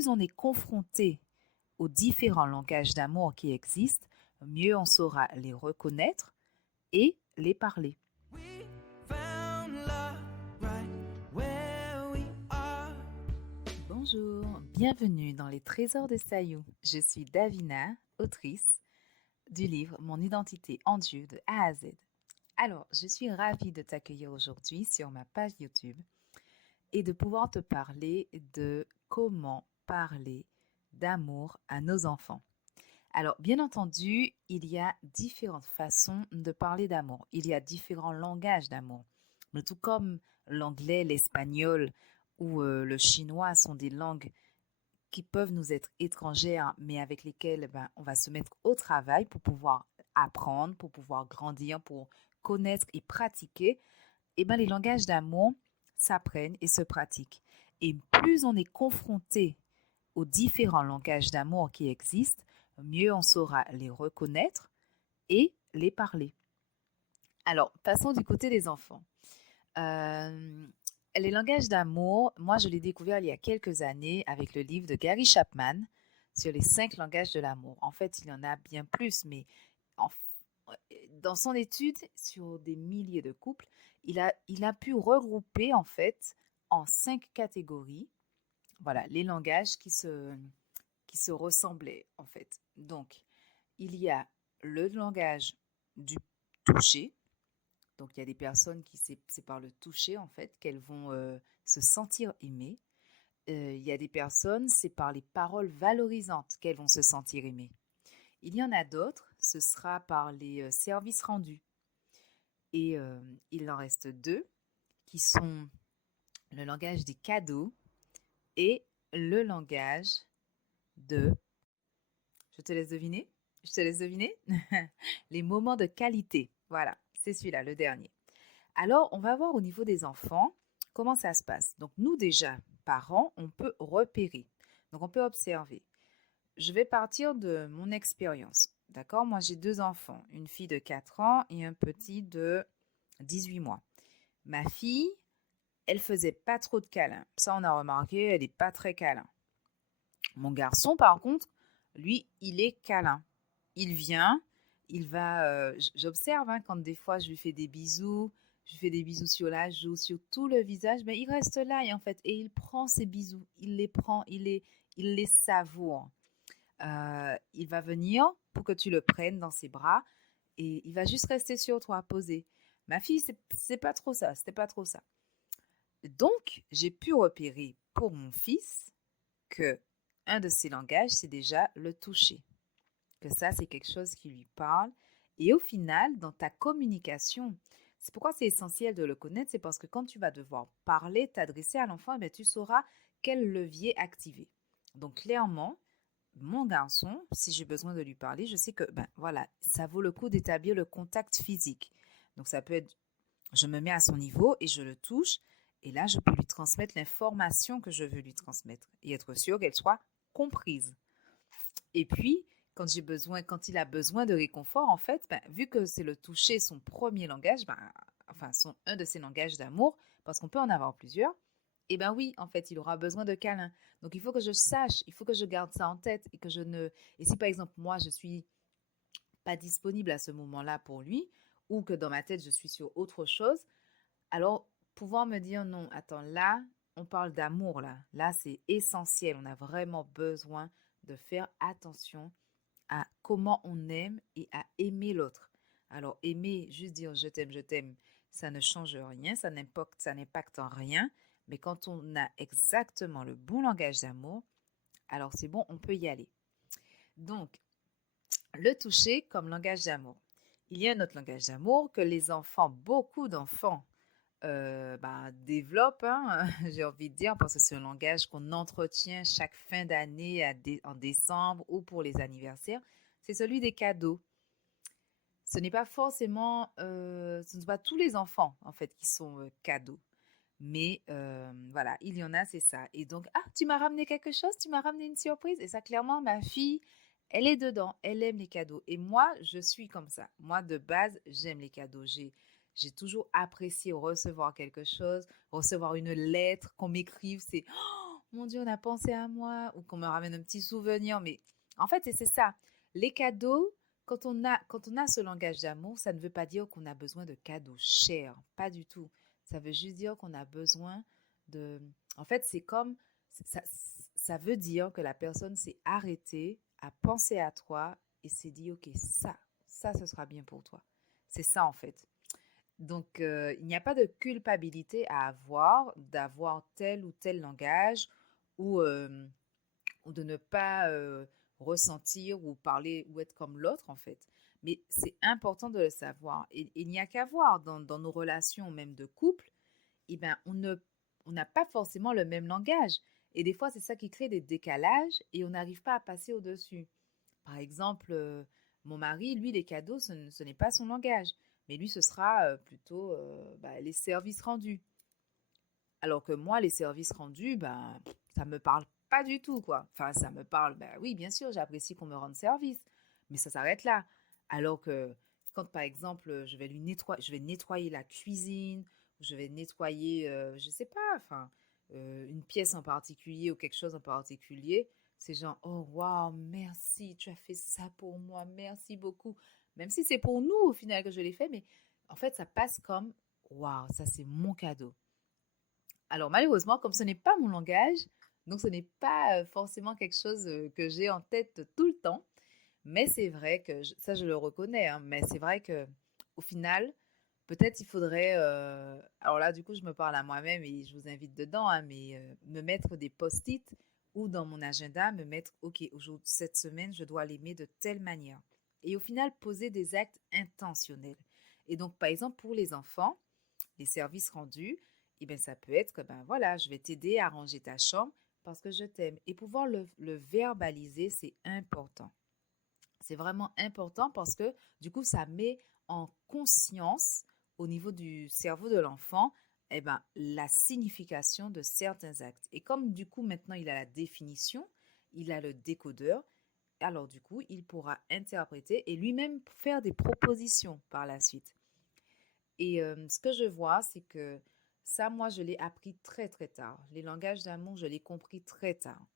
plus on est confronté aux différents langages d'amour qui existent, mieux on saura les reconnaître et les parler. We found love right where we are. Bonjour, bienvenue dans les Trésors de Sayou. Je suis Davina, autrice du livre Mon identité en Dieu de A à Z. Alors, je suis ravie de t'accueillir aujourd'hui sur ma page YouTube et de pouvoir te parler de comment parler d'amour à nos enfants. Alors, bien entendu, il y a différentes façons de parler d'amour. Il y a différents langages d'amour. Mais tout comme l'anglais, l'espagnol ou le chinois sont des langues qui peuvent nous être étrangères, mais avec lesquelles on va se mettre au travail pour pouvoir apprendre, pour pouvoir grandir, pour connaître et pratiquer, les langages d'amour s'apprennent et se pratiquent. Et plus on est confronté aux différents langages d'amour qui existent, mieux on saura les reconnaître et les parler. Alors, passons du côté des enfants. Les langages d'amour, moi je l'ai découvert il y a quelques années avec le livre de Gary Chapman sur les 5 langages de l'amour. En fait, il y en a bien plus, mais dans son étude sur des milliers de couples, il a pu regrouper en fait en 5 catégories, voilà, les langages qui se ressemblaient en fait. Donc, il y a le langage du toucher. Donc, il y a des personnes qui, c'est par le toucher en fait qu'elles vont se sentir aimées. Il y a des personnes, c'est par les paroles valorisantes qu'elles vont se sentir aimées. Il y en a d'autres, ce sera par les services rendus. Et il en reste 2 qui sont le langage des cadeaux et le langage de... Je te laisse deviner. Les moments de qualité. Voilà, c'est celui-là, le dernier. Alors, on va voir au niveau des enfants comment ça se passe. Donc, nous déjà, parents, on peut repérer. Donc, on peut observer. Je vais partir de mon expérience. D'accord? Moi, j'ai 2 enfants, une fille de 4 ans et un petit de 18 mois. Ma fille, elle faisait pas trop de câlins. Ça, on a remarqué, elle n'est pas très câlin. Mon garçon, par contre, lui, il est câlin. Il vient, il va... j'observe quand des fois je lui fais des bisous, sur la joue, sur tout le visage, il reste là et en fait, et il prend ses bisous, il les prend, il les savoure. Il va venir pour que tu le prennes dans ses bras et il va juste rester sur toi, posé. Ma fille, c'est pas trop ça, c'était pas trop ça. Donc, j'ai pu repérer pour mon fils que un de ses langages, c'est déjà le toucher. Que ça, c'est quelque chose qui lui parle. Et au final, dans ta communication, c'est pourquoi c'est essentiel de le connaître, c'est parce que quand tu vas devoir parler, t'adresser à l'enfant, tu sauras quel levier activer. Donc, clairement, mon garçon, si j'ai besoin de lui parler, je sais que, voilà, ça vaut le coup d'établir le contact physique. Donc, ça peut être, je me mets à son niveau et je le touche. Et là, je peux lui transmettre l'information que je veux lui transmettre et être sûr qu'elle soit comprise. Et puis, quand il a besoin de réconfort, en fait, vu que c'est le toucher son premier langage, un de ses langages d'amour, parce qu'on peut en avoir plusieurs, oui, en fait, il aura besoin de câlins. Donc, il faut que je sache, il faut que je garde ça en tête et que je ne... Et si, par exemple, moi, je suis pas disponible à ce moment-là pour lui, ou que dans ma tête, je suis sur autre chose, alors, pouvoir me dire non, attends, là, on parle d'amour, là. Là, c'est essentiel. On a vraiment besoin de faire attention à comment on aime et à aimer l'autre. Alors, aimer, juste dire je t'aime, ça ne change rien, ça n'impacte en rien. Mais quand on a exactement le bon langage d'amour, alors c'est bon, on peut y aller. Donc, le toucher comme langage d'amour. Il y a un autre langage d'amour que les enfants, beaucoup d'enfants, développent, j'ai envie de dire, parce que c'est un langage qu'on entretient chaque fin d'année en décembre ou pour les anniversaires, c'est celui des cadeaux. Ce n'est pas forcément, ce ne sont pas tous les enfants en fait qui sont cadeaux, mais voilà, il y en a, c'est ça. Et donc, tu m'as ramené quelque chose, tu m'as ramené une surprise, et ça clairement, ma fille, elle est dedans, elle aime les cadeaux. Et moi, je suis comme ça. Moi, de base, j'aime les cadeaux. J'ai toujours apprécié recevoir quelque chose, recevoir une lettre, qu'on m'écrive, c'est mon Dieu, on a pensé à moi, ou qu'on me ramène un petit souvenir. Mais en fait, et c'est ça. Les cadeaux, quand on a ce langage d'amour, ça ne veut pas dire qu'on a besoin de cadeaux chers. Pas du tout. Ça veut juste dire qu'on a besoin de... En fait, c'est comme... Ça, ça veut dire que la personne s'est arrêtée, a pensé à toi et s'est dit, OK, ça, ce sera bien pour toi. C'est ça, en fait. Donc, il n'y a pas de culpabilité à avoir d'avoir tel ou tel langage ou, ou de ne pas ressentir ou parler ou être comme l'autre, en fait. Mais c'est important de le savoir. Et il n'y a qu'à voir dans nos relations, même de couple, eh ben, on n'a pas forcément le même langage. Et des fois, c'est ça qui crée des décalages et on n'arrive pas à passer au-dessus. Par exemple, mon mari, lui, les cadeaux, ce n'est pas son langage. Mais lui, ce sera plutôt les services rendus. Alors que moi, les services rendus, ça me parle pas du tout, quoi. Enfin, ça me parle, oui, bien sûr, j'apprécie qu'on me rende service, mais ça s'arrête là. Alors que quand, par exemple, je vais nettoyer la cuisine, ou je vais nettoyer, je sais pas, enfin, une pièce en particulier ou quelque chose en particulier, c'est genre, oh, waouh, merci, tu as fait ça pour moi, merci beaucoup. Même si c'est pour nous, au final, que je l'ai fait, mais en fait, ça passe comme, waouh, ça, c'est mon cadeau. Alors malheureusement, comme ce n'est pas mon langage, donc ce n'est pas forcément quelque chose que j'ai en tête tout le temps, mais c'est vrai que ça je le reconnais, hein, mais c'est vrai que au final, peut-être il faudrait, alors là du coup je me parle à moi-même et je vous invite dedans, hein, mais me mettre des post-it ou dans mon agenda, me mettre, ok, aujourd'hui, cette semaine, je dois l'aimer de telle manière. Et au final, poser des actes intentionnels. Et donc, par exemple, pour les enfants, les services rendus, eh bien, ça peut être que, ben voilà, je vais t'aider à ranger ta chambre parce que je t'aime. Et pouvoir le verbaliser, c'est important. C'est vraiment important parce que, du coup, ça met en conscience au niveau du cerveau de l'enfant, eh ben, la signification de certains actes. Et comme, du coup, maintenant, il a la définition, il a le décodeur, alors, du coup, il pourra interpréter et lui-même faire des propositions par la suite. Et ce que je vois, c'est que ça, moi, je l'ai appris très, très tard. Les langages d'amour, je l'ai compris très tard.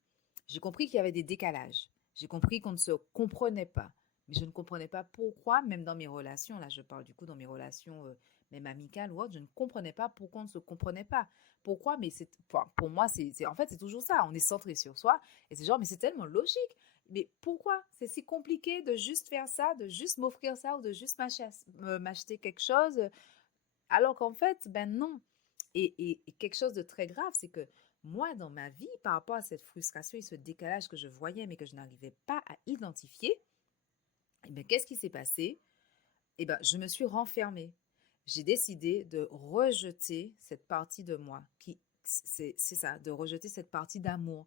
J'ai compris qu'il y avait des décalages. J'ai compris qu'on ne se comprenait pas. Mais je ne comprenais pas pourquoi, même dans mes relations, là je parle du coup dans mes relations même amicales ou autres, je ne comprenais pas pourquoi on ne se comprenait pas. Pourquoi? Mais pour moi, en fait, c'est toujours ça. On est centré sur soi et c'est genre, mais c'est tellement logique. Mais pourquoi c'est si compliqué de juste faire ça, de juste m'offrir ça ou de juste m'acheter quelque chose alors qu'en fait, ben non. Et quelque chose de très grave, c'est que moi, dans ma vie, par rapport à cette frustration et ce décalage que je voyais, mais que je n'arrivais pas à identifier, eh bien, qu'est-ce qui s'est passé? Eh bien, je me suis renfermée. J'ai décidé de rejeter cette partie de moi, c'est ça, de rejeter cette partie d'amour.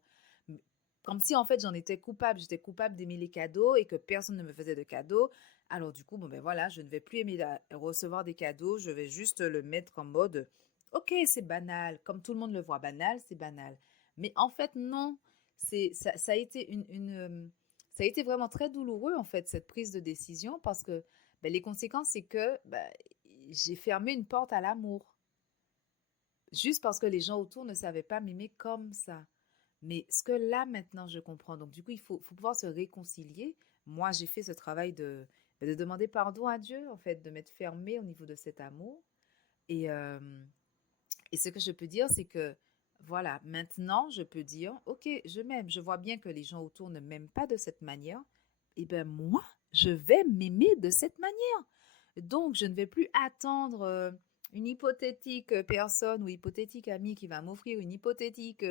Comme si en fait j'en étais coupable, j'étais coupable d'aimer les cadeaux et que personne ne me faisait de cadeaux. Alors du coup, bon ben voilà, je ne vais plus aimer recevoir des cadeaux, je vais juste le mettre en mode, ok, c'est banal, comme tout le monde le voit banal, c'est banal. Mais en fait non, ça a été ça a été vraiment très douloureux en fait cette prise de décision parce que ben, les conséquences c'est que j'ai fermé une porte à l'amour juste parce que les gens autour ne savaient pas m'aimer comme ça. Mais ce que là, maintenant, je comprends. Donc, du coup, il faut pouvoir se réconcilier. Moi, j'ai fait ce travail de demander pardon à Dieu, en fait, de m'être fermée au niveau de cet amour. Et, euh, et ce que je peux dire, c'est que, voilà, maintenant, je peux dire, OK, je m'aime. Je vois bien que les gens autour ne m'aiment pas de cette manière. Et bien, moi, je vais m'aimer de cette manière. Donc, je ne vais plus attendre une hypothétique personne ou hypothétique amie qui va m'offrir une hypothétique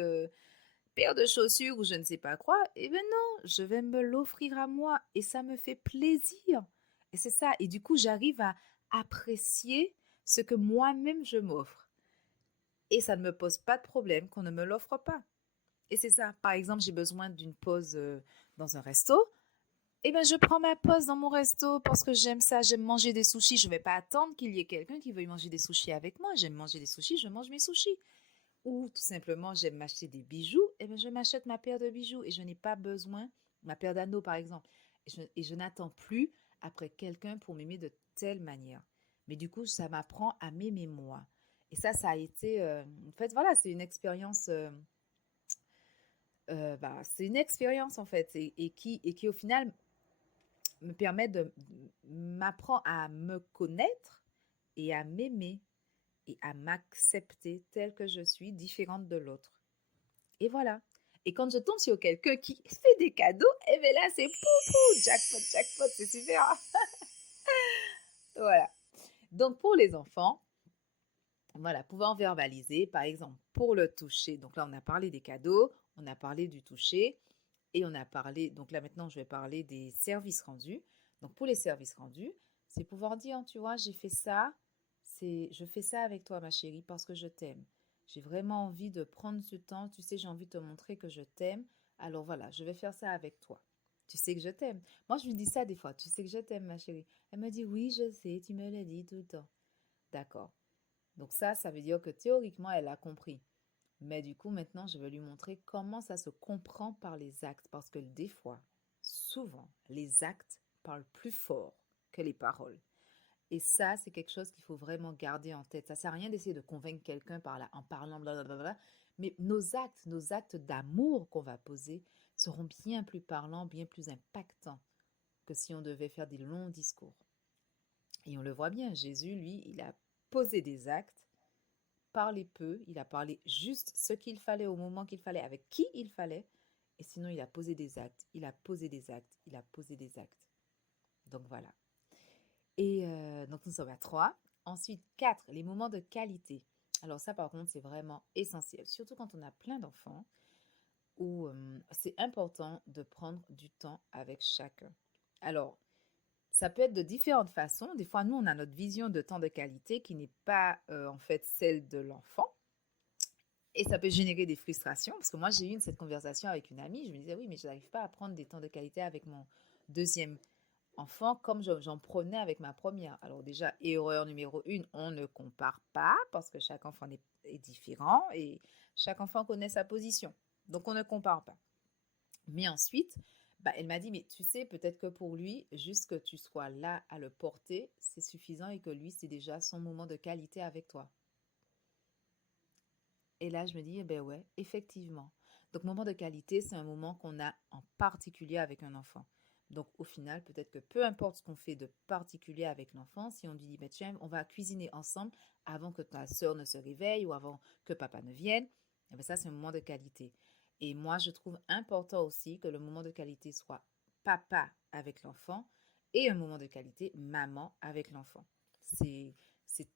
paire de chaussures ou je ne sais pas quoi, eh bien non, je vais me l'offrir à moi et ça me fait plaisir. Et c'est ça. Et du coup, j'arrive à apprécier ce que moi-même je m'offre. Et ça ne me pose pas de problème qu'on ne me l'offre pas. Et c'est ça. Par exemple, j'ai besoin d'une pause dans un resto. Eh bien, je prends ma pause dans mon resto parce que j'aime ça. J'aime manger des sushis. Je ne vais pas attendre qu'il y ait quelqu'un qui veuille manger des sushis avec moi. J'aime manger des sushis, je mange mes sushis. Ou tout simplement, j'aime m'acheter des bijoux, et bien je m'achète ma paire de bijoux et je n'ai pas besoin, ma paire d'anneaux par exemple, et je n'attends plus après quelqu'un pour m'aimer de telle manière. Mais du coup, ça m'apprend à m'aimer moi. Et ça a été, en fait, voilà, c'est une expérience c'est une expérience en fait et qui au final me permet de m'apprendre à me connaître et à m'aimer et à m'accepter telle que je suis, différente de l'autre. Et voilà. Et quand je tombe sur quelqu'un qui fait des cadeaux, eh bien là, c'est poupou, jackpot, jackpot, c'est super. Voilà. Donc, pour les enfants, voilà, pouvoir verbaliser, par exemple, pour le toucher. Donc là, on a parlé des cadeaux, on a parlé du toucher et on a parlé, donc là maintenant, je vais parler des services rendus. Donc pour les services rendus, c'est pouvoir dire, tu vois, j'ai fait ça, je fais ça avec toi, ma chérie, parce que je t'aime. J'ai vraiment envie de prendre ce temps, tu sais, j'ai envie de te montrer que je t'aime. Alors voilà, je vais faire ça avec toi. Tu sais que je t'aime. Moi, je lui dis ça des fois, tu sais que je t'aime, ma chérie. Elle me dit, oui, je sais, tu me le dis tout le temps. D'accord. Donc ça veut dire que théoriquement, elle a compris. Mais du coup, maintenant, je vais lui montrer comment ça se comprend par les actes. Parce que des fois, souvent, les actes parlent plus fort que les paroles. Et ça, c'est quelque chose qu'il faut vraiment garder en tête. Ça ne sert à rien d'essayer de convaincre quelqu'un par là, en parlant, blablabla. Mais nos actes d'amour qu'on va poser seront bien plus parlants, bien plus impactants que si on devait faire des longs discours. Et on le voit bien, Jésus, lui, il a posé des actes, parlé peu, il a parlé juste ce qu'il fallait au moment qu'il fallait, avec qui il fallait, et sinon il a posé des actes, il a posé des actes, il a posé des actes. Donc voilà. Et donc nous sommes à 3. Ensuite, 4, les moments de qualité. Alors ça, par contre, c'est vraiment essentiel, surtout quand on a plein d'enfants, où c'est important de prendre du temps avec chacun. Alors, ça peut être de différentes façons. Des fois, nous, on a notre vision de temps de qualité qui n'est pas en fait celle de l'enfant. Et ça peut générer des frustrations, parce que moi, j'ai eu cette conversation avec une amie. Je me disais, oui, mais je n'arrive pas à prendre des temps de qualité avec mon deuxième enfant comme j'en prenais avec ma première. Alors déjà, erreur numéro 1, on ne compare pas, parce que chaque enfant est différent et chaque enfant connaît sa position. Donc, on ne compare pas. Mais ensuite, elle m'a dit, mais tu sais, peut-être que pour lui, juste que tu sois là à le porter, c'est suffisant et que lui, c'est déjà son moment de qualité avec toi. Et là, je me dis, eh ben ouais, effectivement. Donc, moment de qualité, c'est un moment qu'on a en particulier avec un enfant. Donc, au final, peut-être que peu importe ce qu'on fait de particulier avec l'enfant, si on lui dit, tiens, on va cuisiner ensemble avant que ta sœur ne se réveille ou avant que papa ne vienne, eh ben ça, c'est un moment de qualité. Et moi, je trouve important aussi que le moment de qualité soit papa avec l'enfant et un moment de qualité maman avec l'enfant. C'est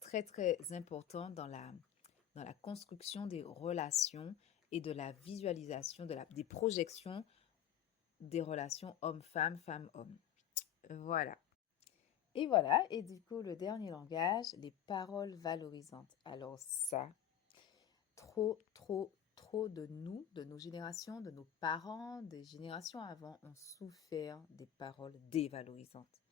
très, très important dans la construction des relations et de la visualisation, des projections des relations homme-femme, femme-homme. Voilà. Et voilà, et du coup, le dernier langage, les paroles valorisantes. Alors ça, trop de nous, de nos générations, de nos parents, des générations avant, ont souffert des paroles dévalorisantes.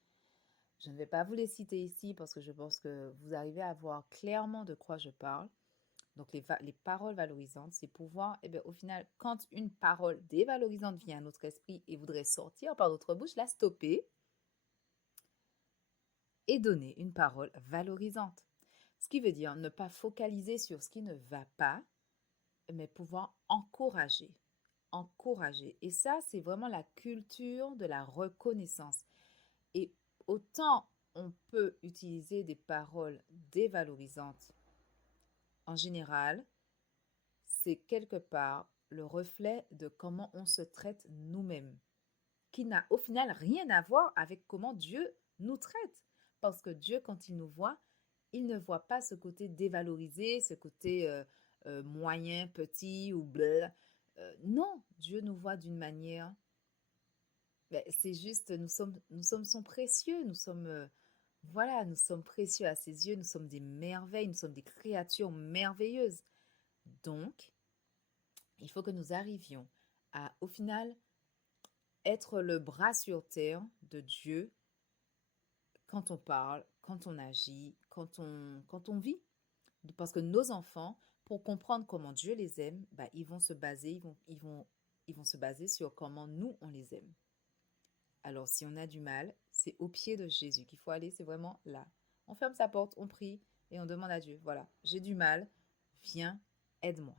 Je ne vais pas vous les citer ici parce que je pense que vous arrivez à voir clairement de quoi je parle. Donc, les paroles valorisantes, c'est pouvoir, eh bien, au final, quand une parole dévalorisante vient à notre esprit et voudrait sortir par notre bouche, la stopper et donner une parole valorisante. Ce qui veut dire ne pas focaliser sur ce qui ne va pas, mais pouvoir encourager. Encourager. Et ça, c'est vraiment la culture de la reconnaissance. Et autant on peut utiliser des paroles dévalorisantes en général, c'est quelque part le reflet de comment on se traite nous-mêmes, qui n'a au final rien à voir avec comment Dieu nous traite. Parce que Dieu, quand il nous voit, il ne voit pas ce côté dévalorisé, ce côté moyen, petit ou bleu. Non, Dieu nous voit d'une manière, c'est juste, nous sommes son précieux, voilà, nous sommes précieux à ses yeux, nous sommes des merveilles, nous sommes des créatures merveilleuses. Donc, il faut que nous arrivions à, au final, être le bras sur terre de Dieu quand on parle, quand on agit, quand on vit. Parce que nos enfants, pour comprendre comment Dieu les aime, ils vont se baser, ils vont se baser sur comment nous, on les aime. Alors, si on a du mal, c'est au pied de Jésus qu'il faut aller, c'est vraiment là. On ferme sa porte, on prie et on demande à Dieu, voilà, j'ai du mal, viens, aide-moi.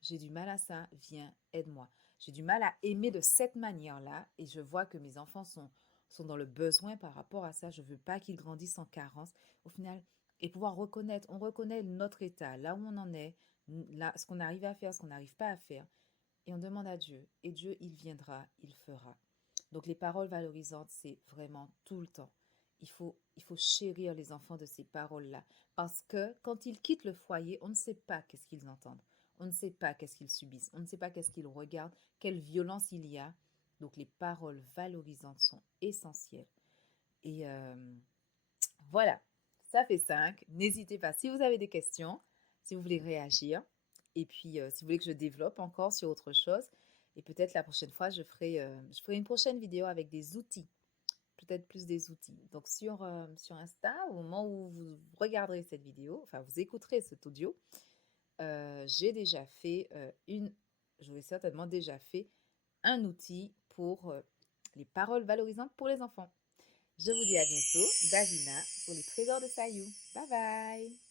J'ai du mal à ça, viens, aide-moi. j'ai du mal à aimer de cette manière-là et je vois que mes enfants sont dans le besoin par rapport à ça. Je veux pas qu'ils grandissent en carence. Au final, et pouvoir reconnaître, on reconnaît notre état, là où on en est, là, ce qu'on arrive à faire, ce qu'on n'arrive pas à faire. Et on demande à Dieu. Et Dieu, il viendra, il fera. Donc les paroles valorisantes, c'est vraiment tout le temps. Il faut chérir les enfants de ces paroles-là. Parce que quand ils quittent le foyer, on ne sait pas qu'est-ce qu'ils entendent. On ne sait pas qu'est-ce qu'ils subissent. On ne sait pas qu'est-ce qu'ils regardent, quelle violence il y a. Donc les paroles valorisantes sont essentielles. Et voilà, ça fait 5. N'hésitez pas si vous avez des questions, si vous voulez réagir. Et puis si vous voulez que je développe encore sur autre chose. Et peut-être la prochaine fois, je ferai une prochaine vidéo avec des outils peut-être plus des outils. Donc sur Insta, au moment où vous regarderez cette vidéo, enfin vous écouterez cet audio, j'ai déjà fait j'aurais certainement déjà fait un outil pour les paroles valorisantes pour les enfants. Je vous dis à bientôt, Davina, pour les trésors de Sayou. Bye bye!